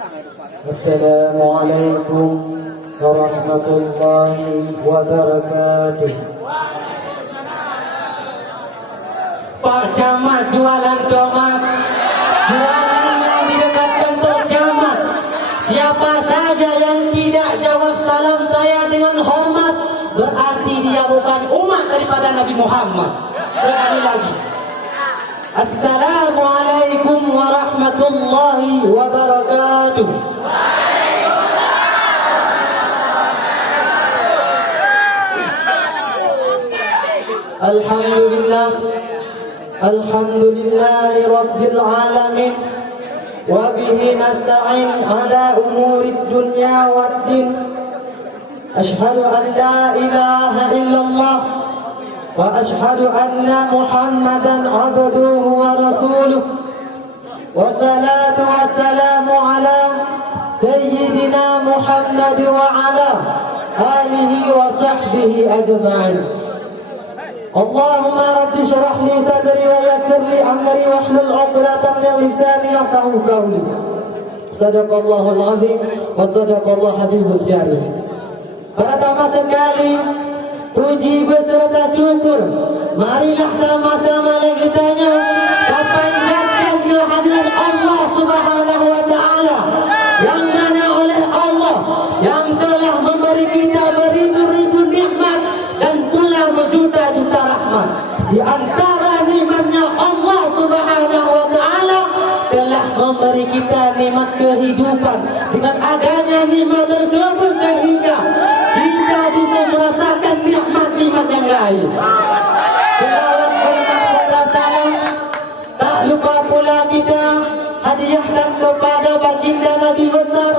Assalamualaikum warahmatullahi wabarakatuh. Pak Camat jualan tomat, jualan yang didekatkan Pak Camat. Siapa saja yang tidak jawab salam saya dengan hormat, berarti dia bukan umat daripada Nabi Muhammad. Sekali lagi, Assalamualaikum warahmatullahi wabarakatuh. Alhamdulillah, alhamdulillahi rabbil alamin, wa bihi nasta'in ala umuri dunya waddin. Ashhadu an la ilaha illallah wa ashhadu anna Muhammadan abduhu wa rasuluh. Wassalatu wassalamu ala sayyidina Muhammad wa ala alihi wa sahbihi ajma'in. Allahumma rabbi syrah li sadri wa yassir li amri wahlul 'uqdatam min lisani yafqahu qawli. Sadaqallahul azim wa sadaqallahu habibul jari. Pertama sekali, puji beserta syukur, marilah sama-sama lagi tanya panjatkan kehadiran Allah Subhanahu wa taala, yang mana oleh Allah yang telah memberi kita beribu-ribu nikmat dan pula berjuta-juta rahmat. Di antara nikmatnya Allah Subhanahu wa taala telah memberi kita nikmat kehidupan. Dengan adanya nikmat tersebut sehingga kita bisa merasakan nikmat-nikmat yang lain. Selawat serta salam tak lupa pula kita hadiahkan kepada baginda Nabi besar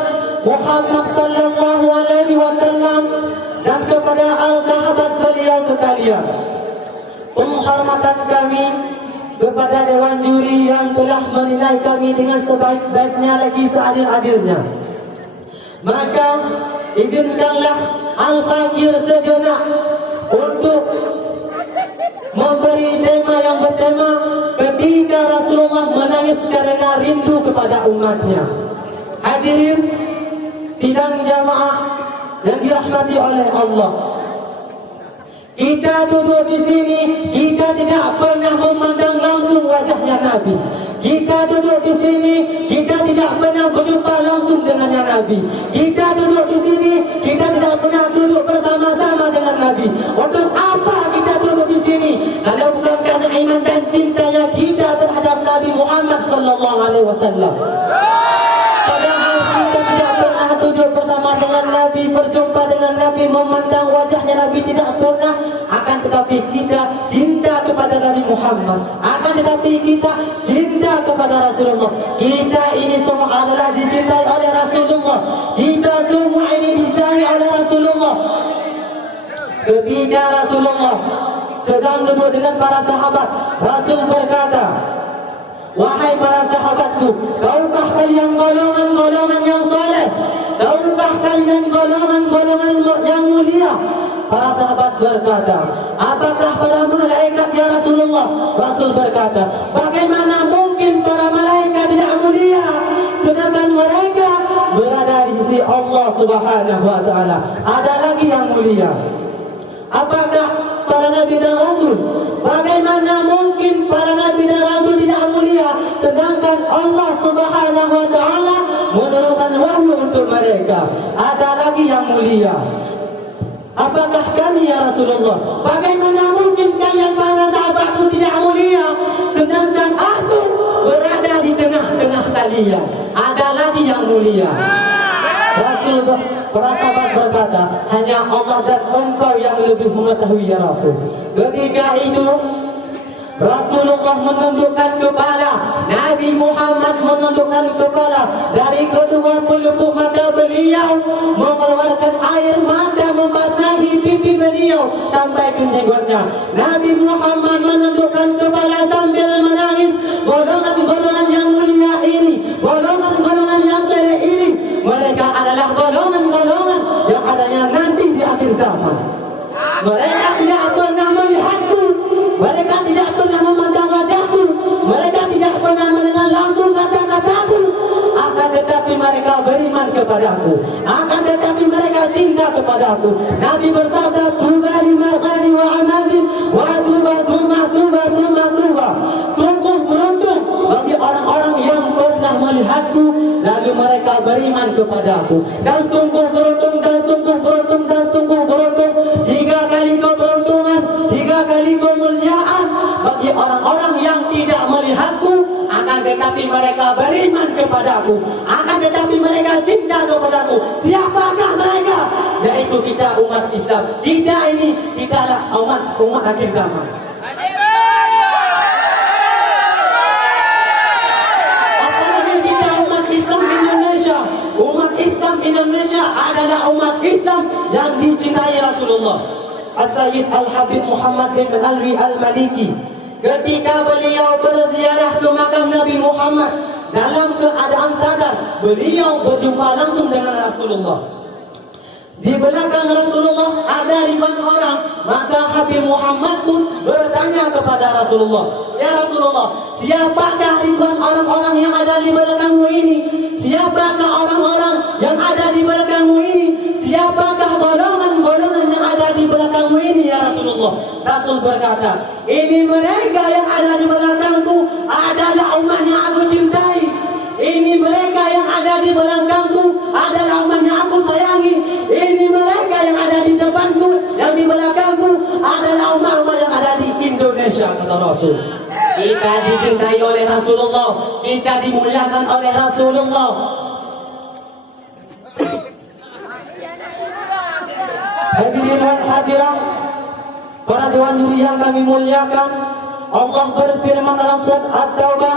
Muhammad sallallahu alaihi wasallam dan kepada al-sahabat beliau sekalian. Penghormatan kami kepada Dewan Juri yang telah menilai kami dengan sebaik-baiknya lagi seadil-adilnya. Maka izinkanlah Al-Fakir sejenak untuk memberi tema yang bertema ketika Rasulullah menangis karena rindu kepada umatnya. Hadirin sidang jamaah yang dirahmati oleh Allah, kita duduk di sini, kita tidak pernah memandang langsung wajahnya Nabi. Kita duduk di sini, kita tidak pernah berjumpa langsung dengannya Nabi. Kita duduk di sini, kita tidak pernah duduk bersama-sama dengan Nabi. Untuk apa kita duduk di sini? Kalau bukan karena iman dan cintanya kita terhadap Nabi Muhammad sallallahu alaihi wasallam. Padahal kita tidak pernah duduk bersama dengan Nabi, berjumpa dengan Nabi, memandang wajahnya Nabi tidak pernah. Akan tetapi kita cinta kepada Nabi Muhammad, akan tetapi kita cinta kepada Rasulullah. Kita ini semua adalah dicintai oleh Rasulullah. Kita semua ini disayangi oleh Rasulullah. Ketika Rasulullah sedang duduk dengan para sahabat, Rasul berkata, wahai para sahabatku, tahukah kalian golongan-golongan yang saleh? Tahukah kalian golongan-golongan yang mulia? Para sahabat berkata, apakah para malaikat ya Rasulullah? Rasul berkata, bagaimana mungkin para malaikat tidak mulia sedangkan mereka berada di sisi Allah Subhanahu wa taala? Ada lagi yang mulia. Apakah para nabi dan rasul? Bagaimana mungkin para nabi dan rasul tidak mulia sedangkan Allah Subhanahu wa taala menurunkan wahyu untuk mereka? Ada lagi yang mulia. Apakah kami ya Rasulullah? Bagaimana mungkin kalian para sahabatku tidak mulia sedangkan aku berada di tengah-tengah kalian? Ada lagi yang mulia. Rasul para sahabat berkata, hanya Allah dan engkau yang lebih mengetahui ya Rasul. Ketika itu Rasulullah menundukkan kepala, Nabi Muhammad menundukkan kepala. Dari kedua pelupuk mata beliau mengeluarkan air mata membasahi pipi beliau sampai ke jenggotnya. Nabi Muhammad menundukkan kepala sambil menangis. Golongan-golongan yang mulia ini, golongan-golongan yang saleh ini, mereka adalah golongan-golongan yang adanya nanti di akhir zaman. Mereka tidak pernah melihatku, mereka tidak pernah memandang wajahku, mereka tidak pernah mendengar langsung kata-kataku. Akan tetapi mereka kepada aku. Akan tetapi mereka cinta kepada aku. Nabi bersabda, tuba limarghani wa amali wa tuba summa tuba summa tuba. Sungguh beruntung bagi orang-orang yang pernah melihatku lalu mereka beriman kepada aku. Dan sungguh beruntung, dan sungguh beruntung, dan sungguh beruntung. 3 kali keberuntungan, 3 kali kemuliaan bagi orang-orang yang tidak melihatku, akan tetapi mereka beriman kepadaku, akan tetapi mereka cinta kepadaku. Siapakah mereka? Yaitu kita umat Islam. Kita ini, kita adalah umat akhir zaman. Apalagi kita umat Islam Indonesia. Umat Islam Indonesia adalah umat Islam yang dicintai Rasulullah. As-Sayyid Al-Habib Muhammad bin Alwi Al-Maliki, ketika beliau berziarah ke makam Nabi Muhammad, dalam keadaan sadar, beliau berjumpa langsung dengan Rasulullah. Di belakang Rasulullah ada ribuan orang. Maka Habib Muhammad pun bertanya kepada Rasulullah, ya Rasulullah, siapakah ribuan orang-orang yang ada di belakangmu ini? Siapakah orang-orang yang ada di belakangmu ini? Siapakah golongan-golongan yang ada di belakangmu ini, ya Rasulullah? Rasul berkata, ini mereka yang ada di belakangku adalah umat yang aku cintai. Ini mereka yang ada di belakangku adalah umat yang aku sayangi. Ini mereka yang ada di depanku, yang di belakangku adalah umat-umat yang ada di Indonesia, kata Rasul. Kita dicintai oleh Rasulullah, kita dimuliakan oleh Rasulullah. Hadirin dan hadirat, para dewan juri yang kami muliakan, Allah berfirman dalam surat At-Taubah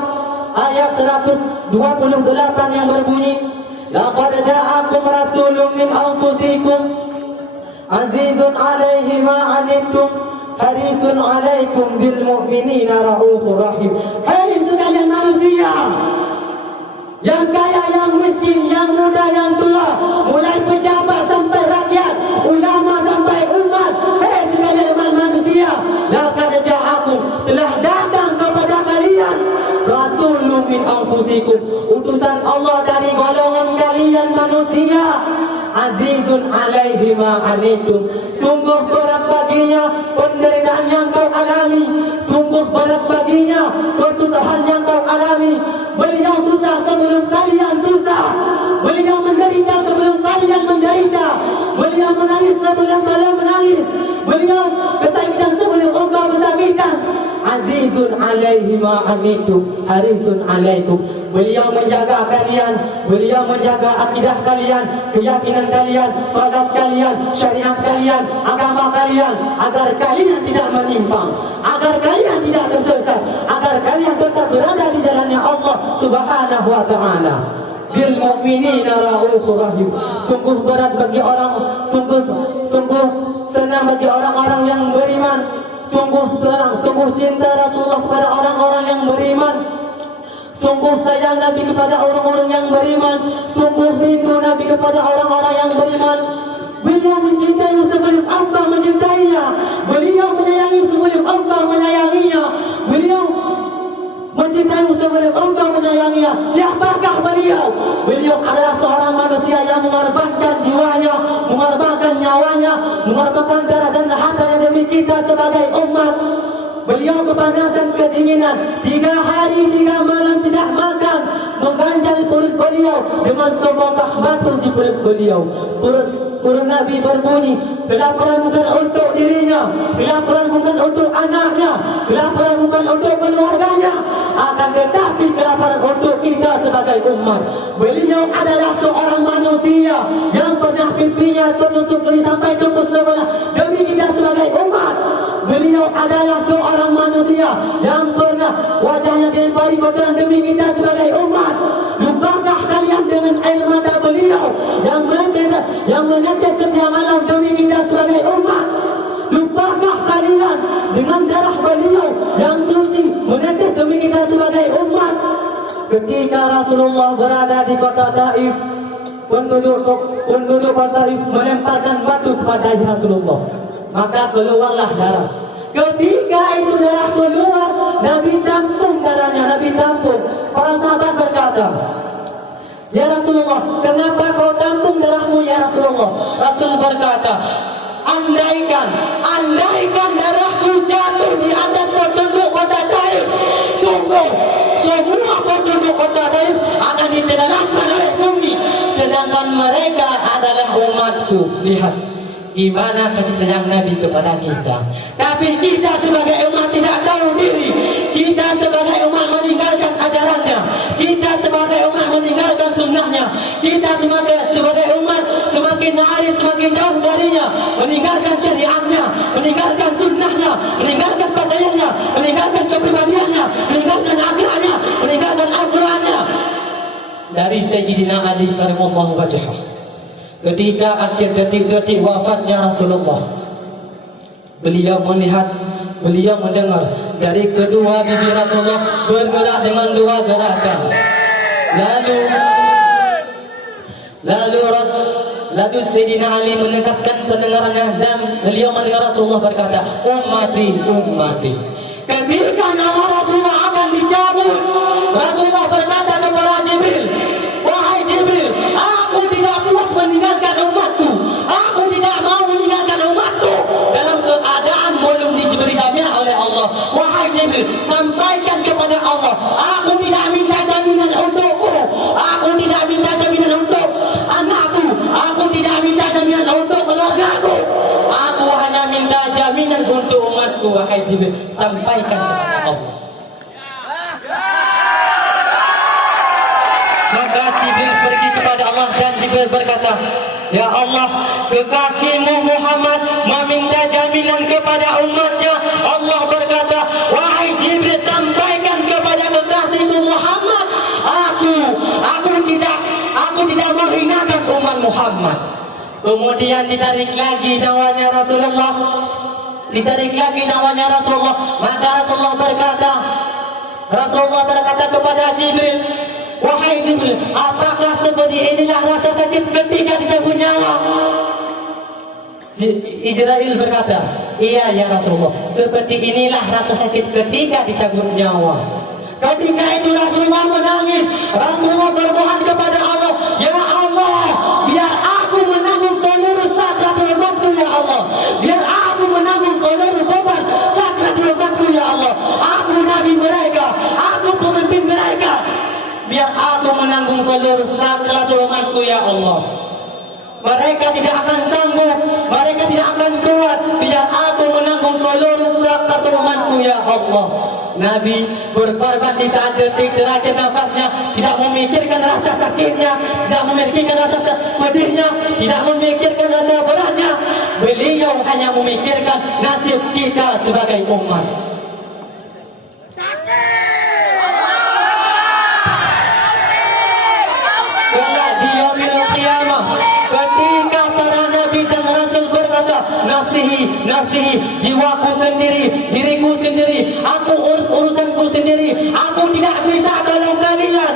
ayat 128 yang berbunyi, laqad ja'akum rasulun min anfusikum azizun 'alaihi ma 'anittum harisun 'alaikum bil mu'minina raufur rahim. Hai sekalian manusia, yang kaya, yang miskin, yang muda, yang tua, mulai pejabat sampai rakyat, ulama sampai umat, hai sekalian manusia, laqad ja'akum, telah datang kepada kalian rasulun min anfusikum, utusan Allah dari golongan kalian manusia, azizun 'alaihi ma 'anittum, sungguh berat baginya penderitaan yang kau alami, sungguh berat baginya kesusahan yang kau alami. Beliau susah sebelum kalian susah, beliau menderita sebelum kalian menderita, beliau menangis sebelum kalian menangis, beliau kesakitan sebelum engkau kesakitan. Azizun 'alaihi ma 'anittum harisun 'alaikum, beliau menjaga kalian, beliau menjaga akidah kalian, keyakinan kalian, salat kalian, syariat kalian, agama kalian, agar kalian tidak menyimpang, agar kalian tidak tersesat, agar kalian tetap berada di jalannya Allah Subhanahu wa ta'ala. Bil mu'minina raufur rahim, sungguh berat bagi orang, sungguh senang bagi orang-orang yang beriman, sungguh senang, sungguh cinta Rasulullah kepada orang-orang yang beriman, sungguh sayang Nabi kepada orang-orang yang beriman, sungguh rindu Nabi kepada orang-orang yang beriman. Beliau mencintai sebelum engkau mencintainya, beliau menyayangi sebelum engkau menyayanginya, beliau mencintai sebelum engkau menyayanginya. Siapakah beliau? Beliau adalah seorang manusia yang mengorbankan jiwanya, mengorbankan nyawanya, mengorbankan darah dan hartanya demi kita sebagai umat. Beliau kepanasan, kedinginan, 3 hari 3 malam tidak makan, mengganjal perut beliau dengan sebongkah batu di perut beliau. Perut Nabi berbunyi, kelaparan bukan untuk dirinya, kelaparan bukan untuk anaknya, kelaparan bukan untuk keluarganya, akan tetapi kelaparan untuk kita sebagai umat. Beliau adalah seorang manusia yang pernah pipinya tertusuk sampai tembus sebelah demi kita sebagai umat. Beliau adalah seorang manusia yang pernah wajahnya dilempari kotoran demi kita sebagai umat. Lupakah kalian dengan air mata beliau yang menetes setiap malam demi kita sebagai umat? Lupakah kalian dengan darah beliau yang suci menetes demi kita sebagai umat? Ketika Rasulullah berada di kota Taif, penduduk kota Taif melemparkan batu kepada Rasulullah, maka keluarlah darah. Ketika itu darah keluar, Nabi tampung darahnya, Nabi tampung. Para sahabat berkata, Ya Rasulullah, kenapa kau tampung darahmu ya Rasulullah? Rasul berkata, andaikan darahku jatuh di atas penduduk kota Taif, sungguh semua penduduk kota Taif akan ditenggelamkan oleh bumi, sedangkan mereka adalah umatku. Lihat gimana kasih sayang Nabi kepada kita. Tapi kita sebagai umat tidak tahu diri. Kita sebagai umat meninggalkan ajarannya. Kita sebagai umat meninggalkan sunnahnya. Kita sebagai umat semakin hari semakin jauh darinya, meninggalkan syariatnya, meninggalkan sunnahnya, meninggalkan pakaiannya, meninggalkan kepribadiannya, meninggalkan akhlaknya, meninggalkan Al-Qurannya. Dari Sayyidina Ali karamallahu wajhah, ketika akhir detik-detik wafatnya Rasulullah, beliau melihat, beliau mendengar dari kedua bibir Rasulullah bergerak dengan dua gerakan. Lalu Sayyidina Ali menekapkan pendengarannya dan beliau mendengar Rasulullah berkata, ummati, ummati. Ketika nama Rasulullah akan dicabut, Rasulullah berkata kepada Jibril, wahai Jibril, aku tidak puas meninggalkan umatku. Aku tidak mau meninggalkan umatku dalam keadaan belum diberi jaminan oleh Allah. Wahai Jibril, sampaikan kepada Allah, aku tidak minta jaminan untukku. Aku tidak minta jaminan untuk anakku. Aku tidak minta jaminan untuk keluargaku. Aku hanya minta jaminan untuk umatku. Wahai Jibril, sampaikan kepada Allah. Maka Jibril pergi kepada Allah dan Jibril berkata, ya Allah, kekasihmu Muhammad meminta jaminan kepada umatnya. Allah berkata, wahai Jibril, sampaikan kepada kekasihku Muhammad, aku tidak menghinakan umat Muhammad. Kemudian ditarik lagi nyawanya Rasulullah. Maka Rasulullah berkata kepada Jibril, wahai Jibril, apakah seperti inilah rasa sakit ketika dicabut nyawa? Israel berkata, iya ya Rasulullah, seperti inilah rasa sakit ketika dicabut nyawa. Ketika itu Rasulullah menangis. Rasulullah bermohon kepada Allah, ya Allah, biar aku menanggung seluruh sakratul mautku ya Allah. Biar aku menanggung seluruh beban sakratul mautku ya Allah. Aku nabi mereka, aku pemimpin mereka. Biar aku menanggung seluruh sakratul mautku ya Allah. Mereka tidak akan sanggup, mereka tidak akan kuat. Biar aku menanggung seluruh sakratul mautku ya Allah. Nabi berkorban di saat detik terakhir nafasnya, tidak memikirkan rasa sakitnya, tidak memikirkan rasa pedihnya, tidak memikirkan rasa beratnya. Beliau hanya memikirkan nasib kita sebagai umat. Kelak di yaumil qiyamah, ketika para nabi dan rasul berkata, nafsihi, jiwaku sendiri, diriku sendiri, aku urus urusanku sendiri, aku tidak bisa tolong kalian.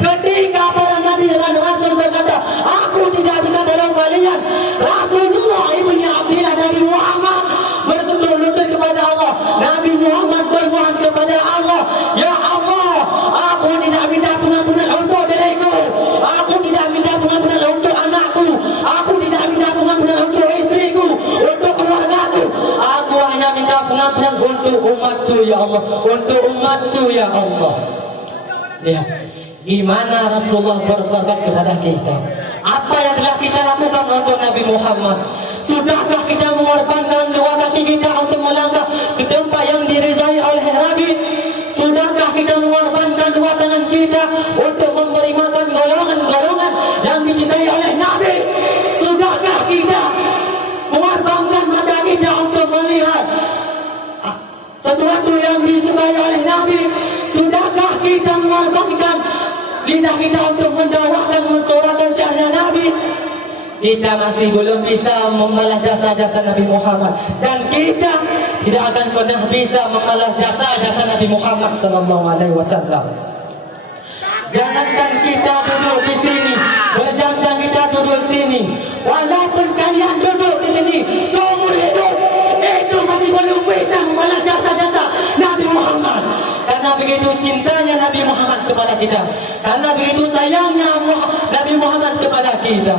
Ketika para nabi dan rasul berkata, aku tidak bisa tolong kalian, Rasulullah ibni Abdillah Nabi Muhammad berlutut kepada Allah. Nabi Muhammad bermohon kepada Allah, ya Allah, aku tidak minta pengampunan untuk diriku, aku tidak minta pengampunan untuk anakku, aku tidak minta pengampunan untuk istriku, untuk keluargaku. Aku hanya minta pengampunan untuk umatku ya Allah, untuk umatku ya Allah. Lihat gimana Rasulullah berkorban kepada kita. Apa yang telah kita lakukan untuk Nabi Muhammad? Sudahkah kita mengorbankan dua kaki kita untuk melangkah ke tempat yang diridhai oleh Nabi? Sudahkah kita mengorbankan dua tangan kita untuk memberi makan golongan-golongan yang dicintai oleh Nabi? Sudahkah kita mengorbankan mata kita untuk melihat sesuatu yang disukai oleh Nabi? Sudahkah kita mengorbankan lidah kita untuk mendakwakan mensuarakan syariat Nabi? Kita masih belum bisa membalas jasa-jasa Nabi Muhammad, dan kita tidak akan pernah bisa membalas jasa-jasa Nabi Muhammad sallallahu alaihi wasallam. Jangankan kita duduk di sini, berjam-jam kita duduk di sini, walaupun kalian duduk di sini seumur hidup, itu masih belum bisa membalas jasa-jasa Nabi Muhammad. Karena begitu cintanya Nabi Muhammad kepada kita, karena begitu sayangnya Muhammad kepada kita.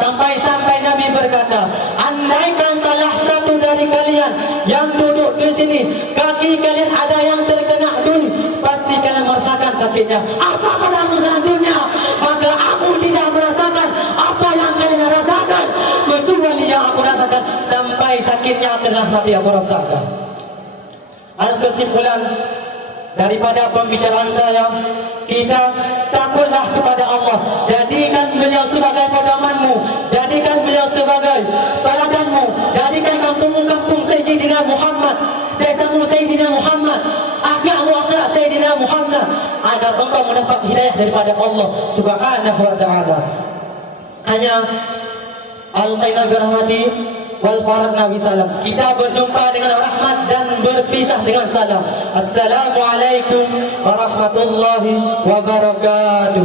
Sampai-sampai Nabi berkata, andaikan salah satu dari kalian yang duduk di sini, kaki kalian ada yang terkena duri, pasti kalian merasakan sakitnya. Apa kalian selanjutnya? Maka aku tidak merasakan apa yang kalian rasakan, kecuali yang aku rasakan. Sampai sakitnya telah mati aku rasakan. Al-kesimpulan daripada pembicaraan saya, kita takutlah kepada Allah. Jadikan beliau sebagai pedomanmu, jadikan beliau sebagai teladanmu, jadikan kampungmu kampung Sayyidina Muhammad, desamu Sayyidina Muhammad, akhlakmu akhlak Sayyidina Muhammad, agar engkau mendapat hidayah daripada Allah Subhanahu wa ta'ala. Hanya al-qaina birahmati wal faradna bisalam. Kita berjumpa dengan rahmat dan berpisah dengan salam. Assalamualaikum warahmatullahi wabarakatuh.